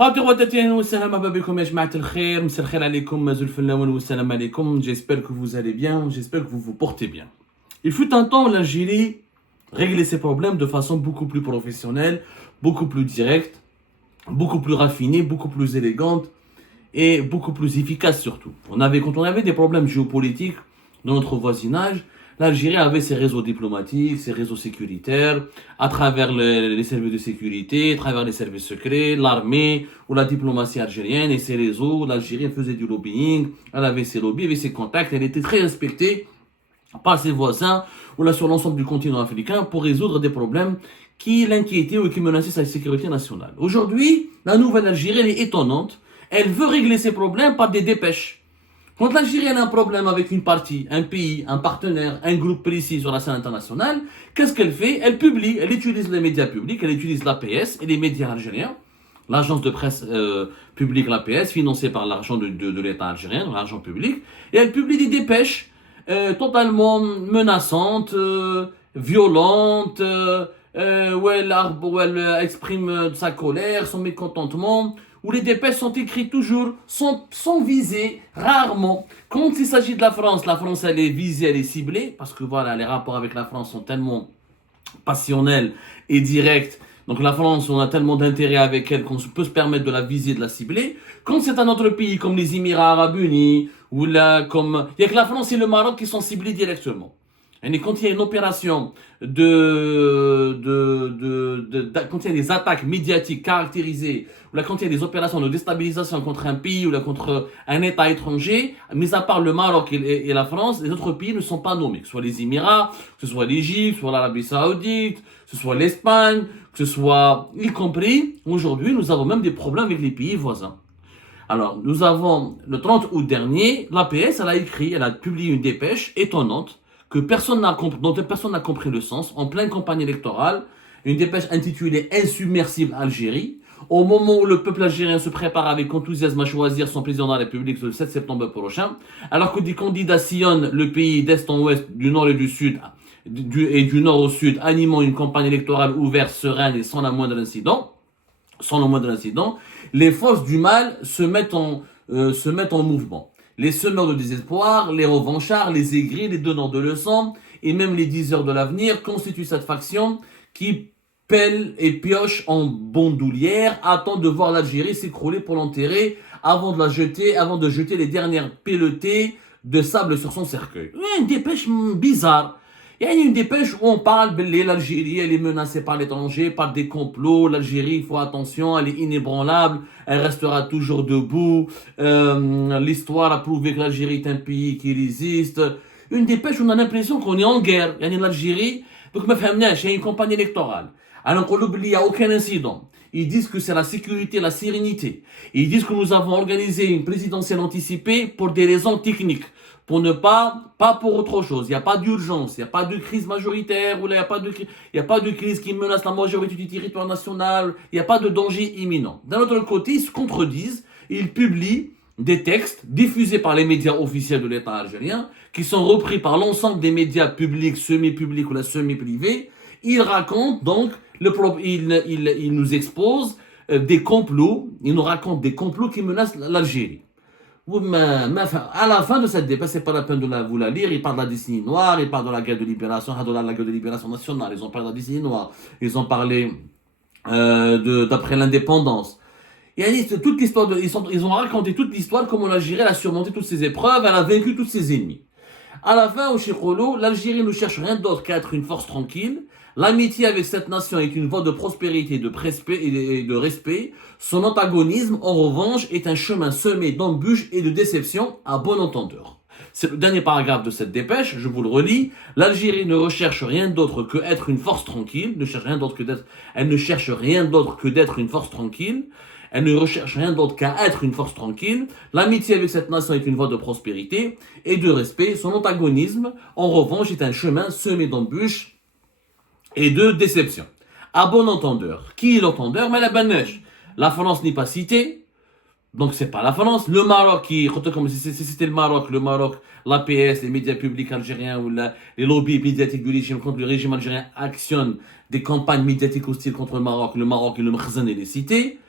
خاطر ودتين والسلام بكم يا جماعة الخير مساء الخير عليكم زول الفلاون والسلام عليكم. J'espère que vous allez bien, j'espère que vous vous portez bien. Il fut un temps l'Algérie réglait ses problèmes de façon beaucoup plus professionnelle, beaucoup plus directe, beaucoup plus raffinée, beaucoup plus élégante et beaucoup plus efficace surtout. Quand on avait des problèmes géopolitiques dans notre voisinage, l'Algérie avait ses réseaux diplomatiques, ses réseaux sécuritaires, à travers les services de sécurité, à travers les services secrets, l'armée ou la diplomatie algérienne et ses réseaux. L'Algérie faisait du lobbying, elle avait ses lobbies, elle avait ses contacts, elle était très respectée par ses voisins ou là sur l'ensemble du continent africain pour résoudre des problèmes qui l'inquiétaient ou qui menaçaient sa sécurité nationale. Aujourd'hui, la nouvelle Algérie, elle est étonnante. Elle veut régler ses problèmes par des dépêches. Quand l'Algérie a un problème avec une partie, un pays, un partenaire, un groupe précis sur la scène internationale, qu'est-ce qu'elle fait? Elle publie, elle utilise les médias publics, elle utilise l'APS et les médias algériens, l'agence de presse publique, l'APS, financée par l'argent de l'État algérien, l'argent public, et elle publie des dépêches totalement menaçantes, violentes, où elle exprime sa colère, son mécontentement, où les dépêches sont écrites toujours sans viser, rarement. Quand il s'agit de la France elle est visée, elle est ciblée, parce que voilà, les rapports avec la France sont tellement passionnels et directs. Donc la France, on a tellement d'intérêt avec elle qu'on peut se permettre de la viser, de la cibler. Quand c'est un autre pays comme les Émirats Arabes Unis, ou là, comme... Il n'y a que la France et le Maroc qui sont ciblés directement. Et quand il y a une opération quand il y a des attaques médiatiques caractérisées, ou là, quand il y a des opérations de déstabilisation contre un pays ou là, contre un État étranger, mis à part le Maroc et la France, les autres pays ne sont pas nommés, que ce soit les Émirats, que ce soit l'Égypte, que ce soit l'Arabie Saoudite, que ce soit l'Espagne, que ce soit, y compris, aujourd'hui, nous avons même des problèmes avec les pays voisins. Alors, nous avons, le 30 août dernier, l'APS, elle a publié une dépêche étonnante, dont personne n'a compris le sens, en pleine campagne électorale, une dépêche intitulée Insubmersible Algérie, au moment où le peuple algérien se prépare avec enthousiasme à choisir son président de la République le 7 septembre prochain, alors que des candidats sillonnent le pays d'est en ouest, du nord et du sud, et du nord au sud, animant une campagne électorale ouverte, sereine et sans le moindre incident, les forces du mal se mettent en mouvement. Les semeurs de désespoir, les revanchards, les aigris, les donneurs de leçons et même les diseurs de l'avenir constituent cette faction qui pèle et pioche en bandoulière, attend de voir l'Algérie s'écrouler pour l'enterrer avant de jeter les dernières pelletées de sable sur son cercueil. Une dépêche bizarre. Il y a une dépêche où on parle de l'Algérie, elle est menacée par l'étranger, par des complots. L'Algérie, il faut attention, elle est inébranlable, elle restera toujours debout. L'histoire a prouvé que l'Algérie est un pays qui résiste. Une dépêche où on a l'impression qu'on est en guerre. Il y a l'Algérie, donc il y a une campagne électorale. Alors qu'on l'oublie, il n'y a aucun incident. Ils disent que c'est la sécurité, la sérénité. Ils disent que nous avons organisé une présidentielle anticipée pour des raisons techniques. Pour ne pas pour autre chose. Il n'y a pas d'urgence, il n'y a pas de crise majoritaire, ou là, il n'y a pas de crise qui menace la majorité du territoire national, il n'y a pas de danger imminent. D'un autre côté, ils se contredisent, ils publient des textes diffusés par les médias officiels de l'État algérien, qui sont repris par l'ensemble des médias publics, semi-publics ou la semi-privés. Ils racontent donc, ils nous exposent des complots, ils nous racontent des complots qui menacent l'Algérie. À la fin de cette dépêche, c'est pas la peine de vous la lire. Ils parlent de la décennie noire, ils parlent de la guerre de libération, la guerre de libération nationale. Ils ont parlé de la décennie noire. Ils ont parlé d'après l'indépendance. Toute l'histoire ils ont raconté toute l'histoire, comment l'Algérie a surmonté toutes ses épreuves, elle a vaincu tous ses ennemis. À la fin, au Chirolo, l'Algérie ne cherche rien d'autre qu'à être une force tranquille. L'amitié avec cette nation est une voie de prospérité et de respect. Son antagonisme, en revanche, est un chemin semé d'embûches et de déceptions à bon entendeur. C'est le dernier paragraphe de cette dépêche, je vous le relis. L'Algérie ne recherche rien d'autre que être une force tranquille. Elle ne cherche rien d'autre que d'être une force tranquille. Elle ne recherche rien d'autre qu'à être une force tranquille. L'amitié avec cette nation est une voie de prospérité et de respect. Son antagonisme, en revanche, est un chemin semé d'embûches et de déception. À bon entendeur. Qui est l'entendeur? Mais la Banèche. La France n'est pas citée. Donc c'est pas la France. Le Maroc, comme si c'était le Maroc, l'APS, les médias publics algériens ou les lobbies médiatiques du régime contre le régime algérien actionnent des campagnes médiatiques hostiles contre le Maroc. Le Maroc et le Mkhzen et les cités.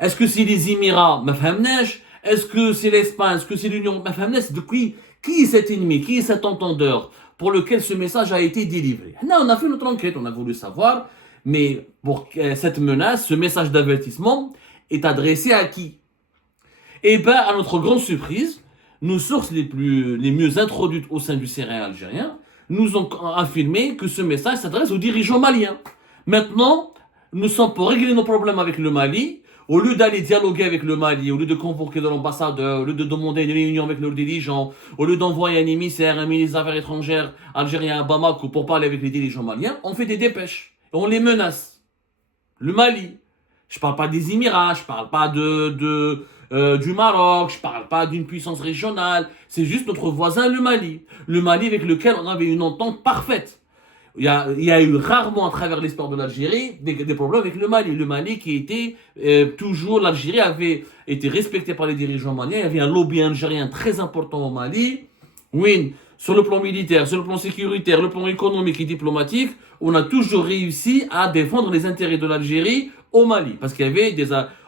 Est-ce que c'est les Émirats? Ma fahmnaash. Est-ce que c'est l'Espagne? Est-ce que c'est l'Union? Ma fahmnaash. De qui est cet ennemi? Qui est cet entendeur pour lequel ce message a été délivré? Là, on a fait notre enquête, on a voulu savoir, mais pour cette menace, ce message d'avertissement est adressé à qui? Et bien, à notre grande surprise, nos sources les mieux introduites au sein du Sahel algérien nous ont affirmé que ce message s'adresse aux dirigeants maliens. Maintenant, nous sommes pour régler nos problèmes avec le Mali, au lieu d'aller dialoguer avec le Mali, au lieu de convoquer de l'ambassadeur, au lieu de demander une réunion avec leurs dirigeants, au lieu d'envoyer un émissaire, un ministre des Affaires étrangères algérien à Bamako pour parler avec les dirigeants maliens, on fait des dépêches. Et on les menace. Le Mali. Je ne parle pas des Émirats, je ne parle pas du Maroc, je ne parle pas d'une puissance régionale. C'est juste notre voisin, le Mali. Le Mali avec lequel on avait une entente parfaite. Il y a eu rarement à travers l'histoire de l'Algérie des problèmes avec le Mali. Le Mali qui était toujours, l'Algérie avait été respectée par les dirigeants maliens. Il y avait un lobby algérien très important au Mali. Oui, sur le plan militaire, sur le plan sécuritaire, le plan économique et diplomatique, on a toujours réussi à défendre les intérêts de l'Algérie au Mali. Parce qu'il y avait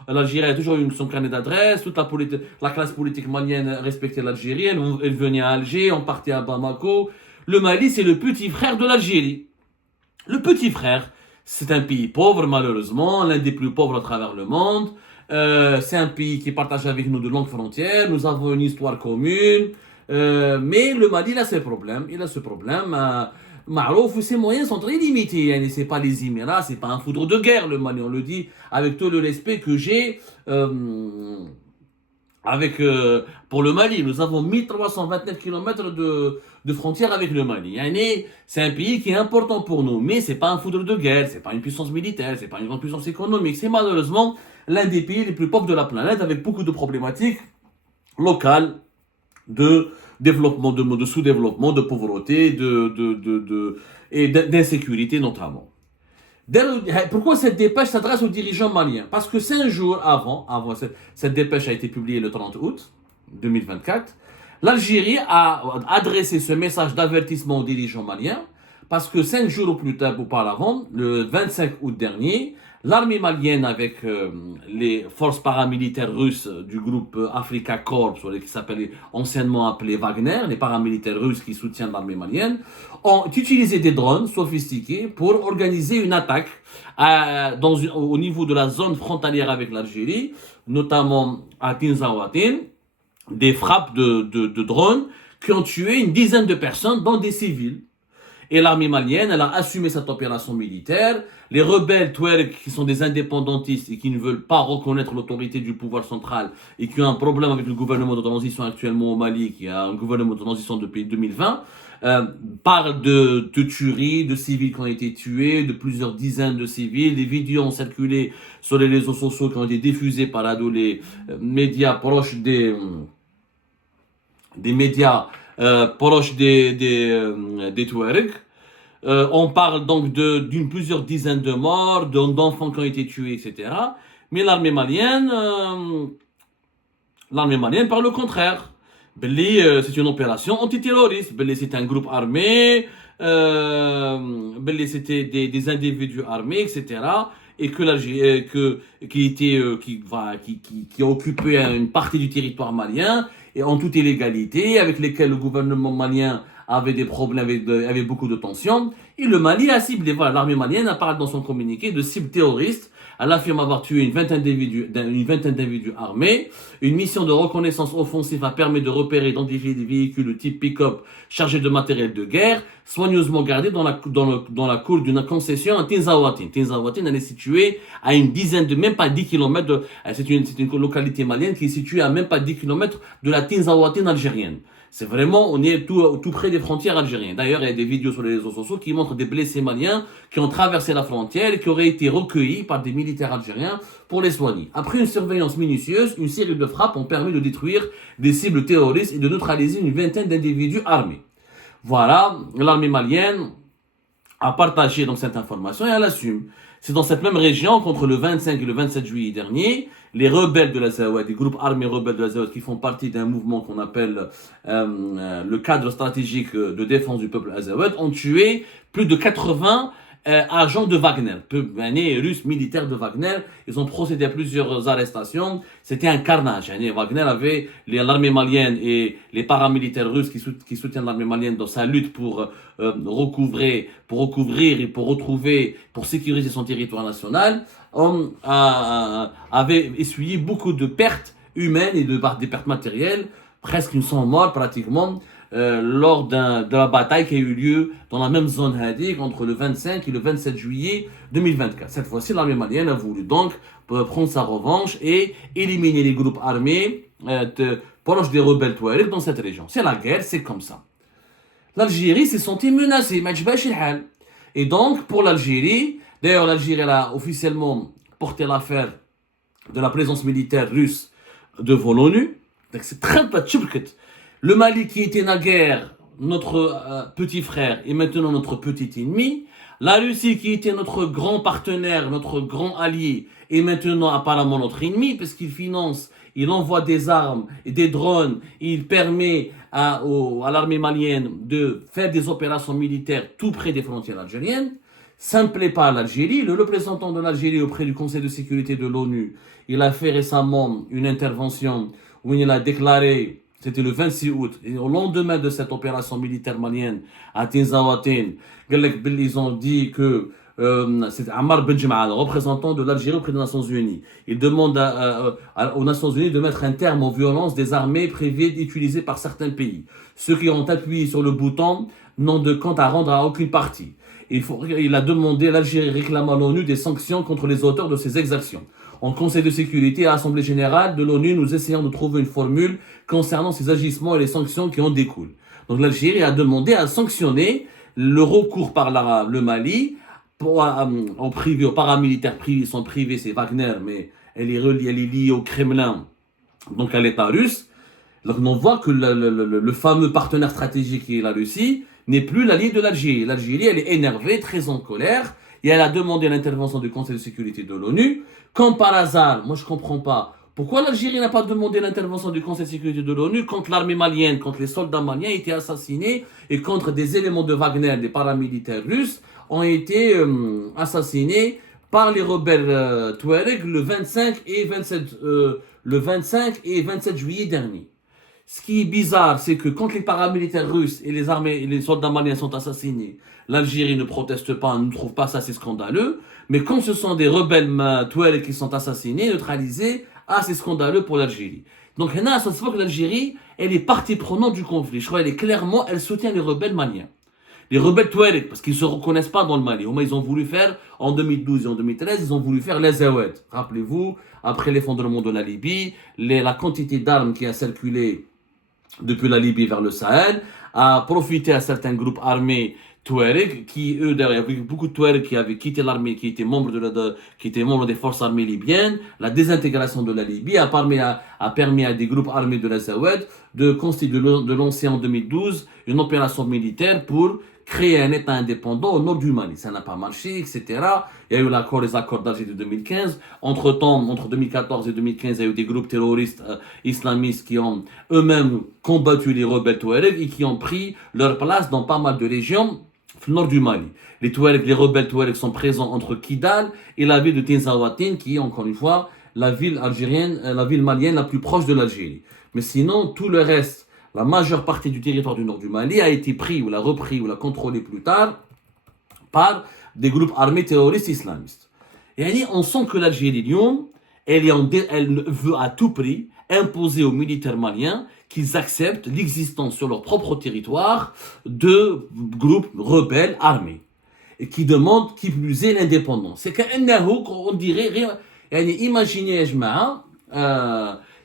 l'Algérie a toujours eu son carnet d'adresse, toute la classe politique malienne respectait l'Algérie, elle venait à Alger, on partait à Bamako. Le Mali, c'est le petit frère de l'Algérie. Le petit frère, c'est un pays pauvre, malheureusement, l'un des plus pauvres à travers le monde. C'est un pays qui partage avec nous de longues frontières. Nous avons une histoire commune. Mais le Mali, il a ce problème. Marouf, ses moyens sont très limités. C'est pas les Émirats, c'est pas un foudre de guerre, le Mali. On le dit avec tout le respect que j'ai. Pour le Mali, nous avons 1329 km de frontières avec le Mali. C'est un pays qui est important pour nous, mais c'est pas un foudre de guerre, c'est pas une puissance militaire, c'est pas une grande puissance économique. C'est malheureusement l'un des pays les plus pauvres de la planète, avec beaucoup de problématiques locales de développement, de sous-développement, de pauvreté, et d'insécurité notamment. Pourquoi cette dépêche s'adresse aux dirigeants maliens? Parce que 5 jours avant cette dépêche a été publiée le 30 août 2024, l'Algérie a adressé ce message d'avertissement aux dirigeants maliens parce que 5 jours plus tard auparavant, le 25 août dernier, l'armée malienne avec les forces paramilitaires russes du groupe Africa Corps, qui s'appelait anciennement appelé Wagner, les paramilitaires russes qui soutiennent l'armée malienne, ont utilisé des drones sophistiqués pour organiser une attaque au niveau de la zone frontalière avec l'Algérie, notamment à Tinzaouatine, des frappes de drones qui ont tué une dizaine de personnes, dont des civils. Et l'armée malienne, elle a assumé cette opération militaire. Les rebelles Touareg, qui sont des indépendantistes et qui ne veulent pas reconnaître l'autorité du pouvoir central et qui ont un problème avec le gouvernement de transition actuellement au Mali, qui a un gouvernement de transition depuis 2020, parlent de tueries, de civils qui ont été tués, de plusieurs dizaines de civils. Des vidéos ont circulé sur les réseaux sociaux qui ont été diffusées par les médias proches des médias proches des Touaregs. On parle donc d'une plusieurs dizaines de morts, d'enfants qui ont été tués, etc. Mais l'armée malienne par le contraire. C'est une opération antiterroriste. C'est un groupe armé. C'était des individus armés, etc. Et qui occupait une partie du territoire malien et en toute illégalité, avec lesquels le gouvernement malien avait des problèmes, avait beaucoup de tensions. Et le Mali a ciblé, l'armée malienne parle dans son communiqué de cibles terroristes. Elle affirme avoir tué une vingtaine d'individus armés. Une mission de reconnaissance offensive a permis de repérer et d'identifier des véhicules de type pick-up chargés de matériel de guerre, soigneusement gardés dans la cour d'une concession à Tinzaouatine. Tinzaouatine, elle est située à une dizaine même pas 10 km c'est une localité malienne qui est située à même pas 10 km de la Tinzaouatine algérienne. C'est vraiment, on est tout près des frontières algériennes. D'ailleurs, il y a des vidéos sur les réseaux sociaux qui montrent des blessés maliens qui ont traversé la frontière et qui auraient été recueillis par des militaires algériens pour les soigner. Après une surveillance minutieuse, une série de frappes ont permis de détruire des cibles terroristes et de neutraliser une vingtaine d'individus armés. Voilà, l'armée malienne a partagé donc cette information et elle l'assume. C'est dans cette même région qu'entre le 25 et le 27 juillet dernier, les rebelles de l'Azawad, des groupes armés rebelles de l'Azawad qui font partie d'un mouvement qu'on appelle le cadre stratégique de défense du peuple Azawad, ont tué plus de 80 agents de Wagner, russes militaires de Wagner. Ils ont procédé à plusieurs arrestations. C'était un carnage. Wagner avait l'armée malienne et les paramilitaires russes qui soutiennent l'armée malienne dans sa lutte pour recouvrir et pour retrouver, pour sécuriser son territoire national, avait essuyé beaucoup de pertes humaines et des pertes matérielles. Presque une 100 morts pratiquement. Lors de la bataille qui a eu lieu dans la même zone hadik entre le 25 et le 27 juillet 2024. Cette fois-ci, l'armée malienne a voulu donc prendre sa revanche et éliminer les groupes armés proches des rebelles touaregs dans cette région. C'est la guerre, c'est comme ça. L'Algérie s'est sentie menacée, et donc pour l'Algérie, d'ailleurs l'Algérie a officiellement porté l'affaire de la présence militaire russe devant l'ONU. Donc c'est très tchibket. Le Mali qui était naguère notre petit frère et maintenant notre petit ennemi. La Russie qui était notre grand partenaire, notre grand allié et maintenant apparemment notre ennemi parce qu'il finance, il envoie des armes et des drones, il permet à l'armée malienne de faire des opérations militaires tout près des frontières algériennes. Ça ne plaît pas à l'Algérie. Le représentant de l'Algérie auprès du Conseil de sécurité de l'ONU, il a fait récemment une intervention où il a déclaré. C'était le 26 août. Et au lendemain de cette opération militaire malienne à Tinzaouaten, ils ont dit que c'est Ammar Benjema, le représentant de l'Algérie auprès des Nations Unies. Il demande aux Nations Unies de mettre un terme aux violences des armées privées utilisées par certains pays. Ceux qui ont appuyé sur le bouton n'ont de compte à rendre à aucune partie. Il a demandé, l'Algérie réclame à l'ONU des sanctions contre les auteurs de ces exactions. En Conseil de sécurité et Assemblée générale de l'ONU, nous essayons de trouver une formule concernant ces agissements et les sanctions qui en découlent. Donc l'Algérie a demandé à sanctionner le recours par le Mali en privé, aux paramilitaires privés, sont privés, c'est Wagner, mais elle est liée au Kremlin, donc à l'État russe. Donc on voit que le fameux partenaire stratégique qui est la Russie n'est plus l'allié de l'Algérie. L'Algérie, elle est énervée, très en colère, et elle a demandé l'intervention du Conseil de sécurité de l'ONU. Comme par hasard, moi je comprends pas, pourquoi l'Algérie n'a pas demandé l'intervention du Conseil de sécurité de l'ONU quand l'armée malienne, quand les soldats maliens étaient assassinés et contre des éléments de Wagner, des paramilitaires russes, ont été assassinés par les rebelles touaregs le 25 et 27 juillet dernier. Ce qui est bizarre, c'est que quand les paramilitaires russes et les soldats maliens sont assassinés, l'Algérie ne proteste pas, ne trouve pas ça assez scandaleux. Mais quand ce sont des rebelles touaregs qui sont assassinés, neutralisés, c'est scandaleux pour l'Algérie. Donc, ça se voit que l'Algérie, elle est partie prenante du conflit. Je crois elle soutient les rebelles maliens. Les rebelles touaregs, parce qu'ils ne se reconnaissent pas dans le Mali. Au moins, ils ont voulu faire, en 2012 et en 2013, ils ont voulu faire les Zawed. Rappelez-vous, après l'effondrement de la Libye, la quantité d'armes qui a circulé depuis la Libye vers le Sahel, a profité à certains groupes armés touaregs, qui eux, d'ailleurs, il y avait beaucoup de touaregs qui avaient quitté l'armée, qui étaient membres des forces armées libyennes. La désintégration de la Libye a permis à des groupes armés de la Zawed de lancer en 2012 une opération militaire pour créer un État indépendant au nord du Mali. Ça n'a pas marché, etc. Il y a eu les accords d'Alger de 2015. Entre-temps, entre 2014 et 2015, il y a eu des groupes terroristes islamistes qui ont eux-mêmes combattu les rebelles touaregs et qui ont pris leur place dans pas mal de régions au nord du Mali. Les rebelles touaregs sont présents entre Kidal et la ville de Tinzaouaten, qui est encore une fois la ville malienne la plus proche de l'Algérie. Mais sinon, tout le reste, la majeure partie du territoire du nord du Mali a été pris ou l'a repris ou l'a contrôlé plus tard par des groupes armés terroristes islamistes. Et on sent que l'Algérie, elle veut à tout prix imposer aux militaires maliens qu'ils acceptent l'existence sur leur propre territoire de groupes rebelles armés et qui demandent qui plus est l'indépendance. C'est qu'on dirait, imaginez,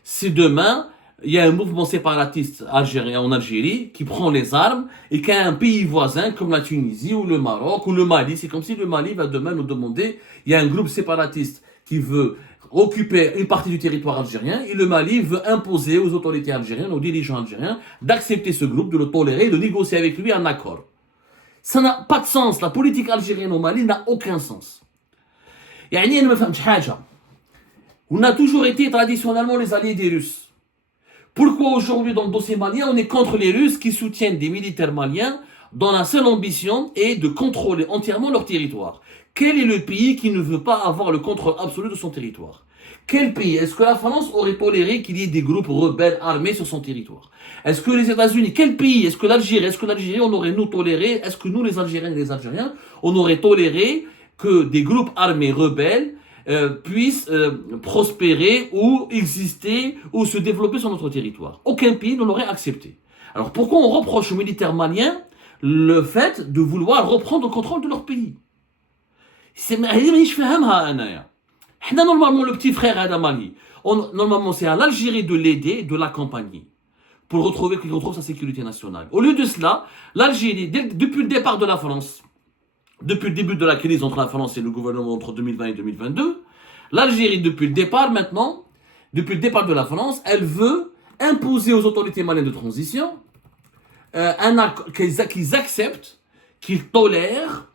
si demain il y a un mouvement séparatiste algérien en Algérie qui prend les armes et qu'un pays voisin comme la Tunisie ou le Maroc ou le Mali, c'est comme si le Mali va demain nous demander, il y a un groupe séparatiste qui veut occuper une partie du territoire algérien et le Mali veut imposer aux autorités algériennes, aux dirigeants algériens, d'accepter ce groupe, de le tolérer et de négocier avec lui un accord. Ça n'a pas de sens. La politique algérienne au Mali n'a aucun sens. On a toujours été traditionnellement les alliés des Russes. Pourquoi aujourd'hui dans le dossier malien on est contre les Russes qui soutiennent des militaires maliens dont la seule ambition est de contrôler entièrement leur territoire. Quel est le pays qui ne veut pas avoir le contrôle absolu de son territoire? Quel pays? Est-ce que la France aurait toléré qu'il y ait des groupes rebelles armés sur son territoire? Est-ce que les États-Unis, quel pays? Est-ce que l'Algérie, on aurait nous toléré? Est-ce que nous, les Algériens et les Algériens, on aurait toléré que des groupes armés rebelles puissent prospérer ou exister ou se développer sur notre territoire? Aucun pays ne l'aurait accepté. Alors pourquoi on reproche aux militaires maliens le fait de vouloir reprendre le contrôle de leur pays? Normalement, le petit frère à Mali, normalement c'est à l'Algérie de l'aider, de l'accompagner, pour qu'il retrouve sa sécurité nationale. Au lieu de cela, l'Algérie, depuis le départ de la France, depuis le début de la crise entre la France et le gouvernement entre 2020 et 2022, l'Algérie, depuis le départ de la France, elle veut imposer aux autorités maliennes de transition qu'ils acceptent, qu'ils tolèrent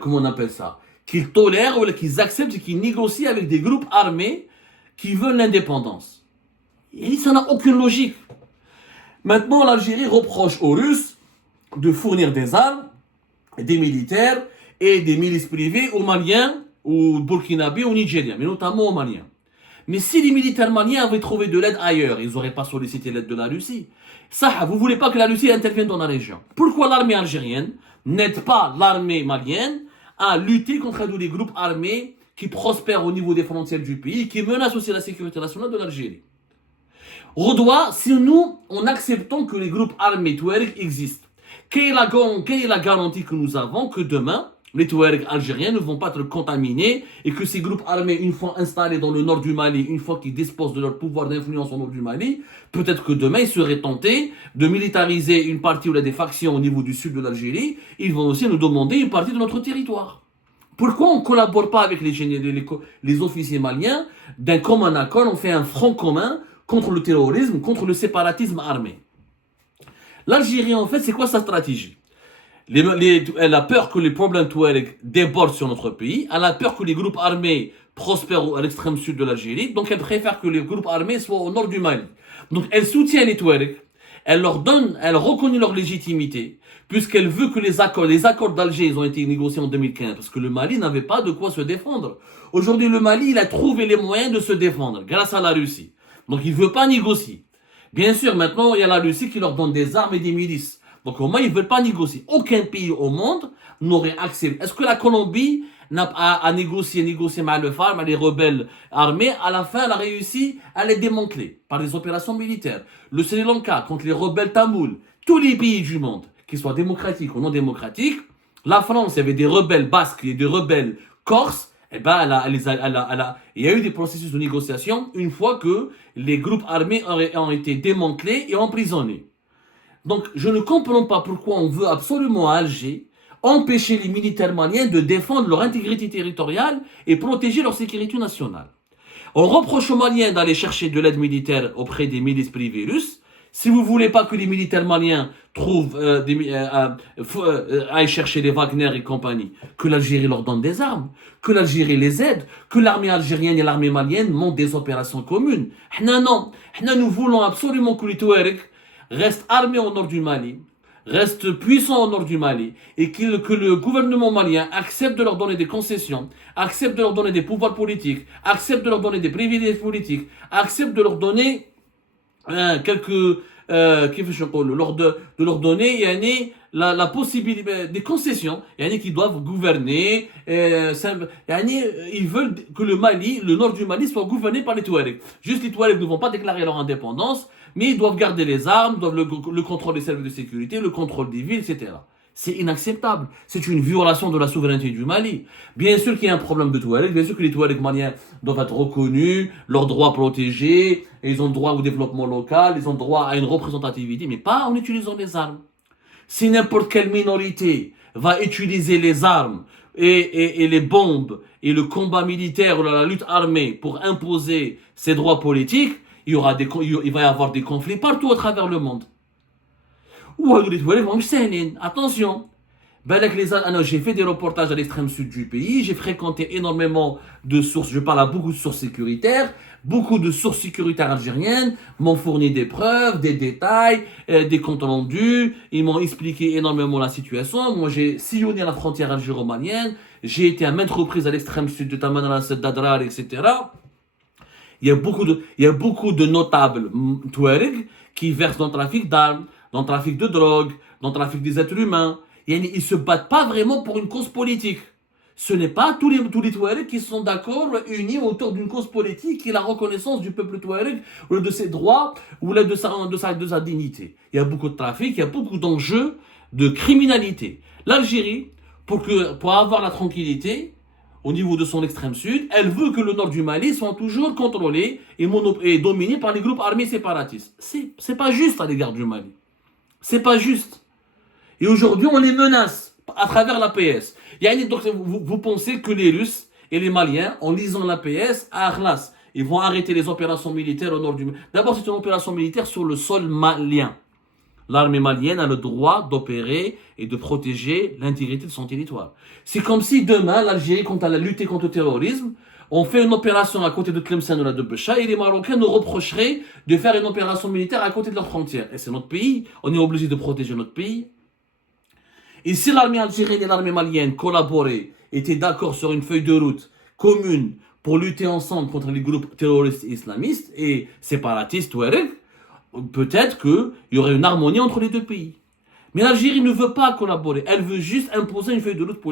comment on appelle ça, qu'ils tolèrent ou qu'ils acceptent et qu'ils négocient avec des groupes armés qui veulent l'indépendance. Et ça n'a aucune logique. Maintenant, l'Algérie reproche aux Russes de fournir des armes, des militaires et des milices privées aux Maliens, aux Burkinabés, aux Nigériens, mais notamment aux Maliens. Mais si les militaires maliens avaient trouvé de l'aide ailleurs, ils n'auraient pas sollicité l'aide de la Russie. Ça, vous ne voulez pas que la Russie intervienne dans la région. Pourquoi l'armée algérienne n'aide pas l'armée malienne à lutter contre des groupes armés qui prospèrent au niveau des frontières du pays, qui menacent aussi la sécurité nationale de l'Algérie? Si nous, en acceptons que les groupes armés Touareg existent, quelle est la garantie que nous avons que demain, les Touaregs algériens ne vont pas être contaminés et que ces groupes armés, une fois installés dans le nord du Mali, une fois qu'ils disposent de leur pouvoir d'influence au nord du Mali, peut-être que demain ils seraient tentés de militariser une partie ou des factions au niveau du sud de l'Algérie. Ils vont aussi nous demander une partie de notre territoire. Pourquoi on ne collabore pas avec les officiers maliens? D'un commun accord, on fait un front commun contre le terrorisme, contre le séparatisme armé. L'Algérie, en fait, c'est quoi sa stratégie? Elle a peur que les problèmes Touareg débordent sur notre pays. Elle a peur que les groupes armés prospèrent à l'extrême sud de l'Algérie. Donc elle préfère que les groupes armés soient au nord du Mali. Donc elle soutient les Touaregs. Elle reconnaît leur légitimité, puisqu'elle veut que les accords d'Alger, ils ont été négociés en 2015, parce que le Mali n'avait pas de quoi se défendre. Aujourd'hui, le Mali, il a trouvé les moyens de se défendre, grâce à la Russie. Donc il ne veut pas négocier. Bien sûr, maintenant, il y a la Russie qui leur donne des armes et des milices. Donc au moins, ils ne veulent pas négocier. Aucun pays au monde n'aurait accepté. Est-ce que la Colombie a négocié avec le FARC, avec les rebelles armés? À la fin, elle a réussi à les démanteler par des opérations militaires. Le Sri Lanka contre les rebelles tamouls. Tous les pays du monde, qu'ils soient démocratiques ou non démocratiques. La France, il y avait des rebelles basques et des rebelles corses. Eh ben, il y a eu des processus de négociation une fois que les groupes armés ont été démantelés et emprisonnés. Donc, je ne comprends pas pourquoi on veut absolument à Alger empêcher les militaires maliens de défendre leur intégrité territoriale et protéger leur sécurité nationale. On reproche aux Maliens d'aller chercher de l'aide militaire auprès des milices privées russes. Si vous ne voulez pas que les militaires maliens aillent chercher les Wagner et compagnie, que l'Algérie leur donne des armes, que l'Algérie les aide, que l'armée algérienne et l'armée malienne montent des opérations communes. Nous voulons absolument que les Touaregs restent armés au nord du Mali, restent puissants au nord du Mali, et que le gouvernement malien accepte de leur donner des concessions, accepte de leur donner des pouvoirs politiques, accepte de leur donner des privilèges politiques, accepte de leur donner de leur donner la possibilité des concessions qui doivent gouverner. Ils veulent que le nord du Mali soit gouverné par les Touaregs. Juste les Touaregs ne vont pas déclarer leur indépendance, mais ils doivent garder les armes, doivent le contrôle des services de sécurité, le contrôle des villes, etc. C'est inacceptable. C'est une violation de la souveraineté du Mali. Bien sûr qu'il y a un problème de Touareg, bien sûr que les Touaregs maliens doivent être reconnus, leurs droits protégés, et ils ont droit au développement local, ils ont droit à une représentativité, mais pas en utilisant les armes. Si n'importe quelle minorité va utiliser les armes et les bombes et le combat militaire ou la lutte armée pour imposer ses droits politiques, il va y avoir des conflits partout à travers le monde. Attention, J'ai fait des reportages à l'extrême sud du pays, j'ai fréquenté énormément de sources, je parle à beaucoup de sources sécuritaires, beaucoup de sources sécuritaires algériennes m'ont fourni des preuves, des détails, des comptes rendus, ils m'ont expliqué énormément la situation. Moi j'ai sillonné la frontière algéro-malienne, j'ai été à maintes reprises à l'extrême sud de Tamanrasset, d'Adrar, etc. Il y a beaucoup de notables Touareg qui versent dans le trafic d'armes, dans le trafic de drogue, dans le trafic des êtres humains. Ils ne se battent pas vraiment pour une cause politique. Ce n'est pas tous les Touaregs qui sont d'accord, unis autour d'une cause politique qui est la reconnaissance du peuple Touareg, ou de ses droits, ou de sa dignité. Il y a beaucoup de trafic, il y a beaucoup d'enjeux de criminalité. L'Algérie, pour avoir la tranquillité, au niveau de son extrême sud, elle veut que le nord du Mali soit toujours contrôlé et dominé par les groupes armés séparatistes. C'est pas juste à l'égard du Mali. C'est pas juste. Et aujourd'hui, on les menace à travers l'APS. Donc, vous pensez que les Russes et les Maliens, en lisant l'APS, à Arlas, ils vont arrêter les opérations militaires au nord du Mali. D'abord, c'est une opération militaire sur le sol malien. L'armée malienne a le droit d'opérer et de protéger l'intégrité de son territoire. C'est comme si demain, l'Algérie, quand elle a lutté contre le terrorisme, on fait une opération à côté de Tlemcen ou de Bécha et les Marocains nous reprocheraient de faire une opération militaire à côté de leurs frontières. Et c'est notre pays, on est obligé de protéger notre pays. Et si l'armée algérienne et l'armée malienne collaboraient, étaient d'accord sur une feuille de route commune pour lutter ensemble contre les groupes terroristes islamistes et séparatistes, peut-être qu'il y aurait une harmonie entre les deux pays. Mais l'Algérie ne veut pas collaborer, elle veut juste imposer une feuille de route politique.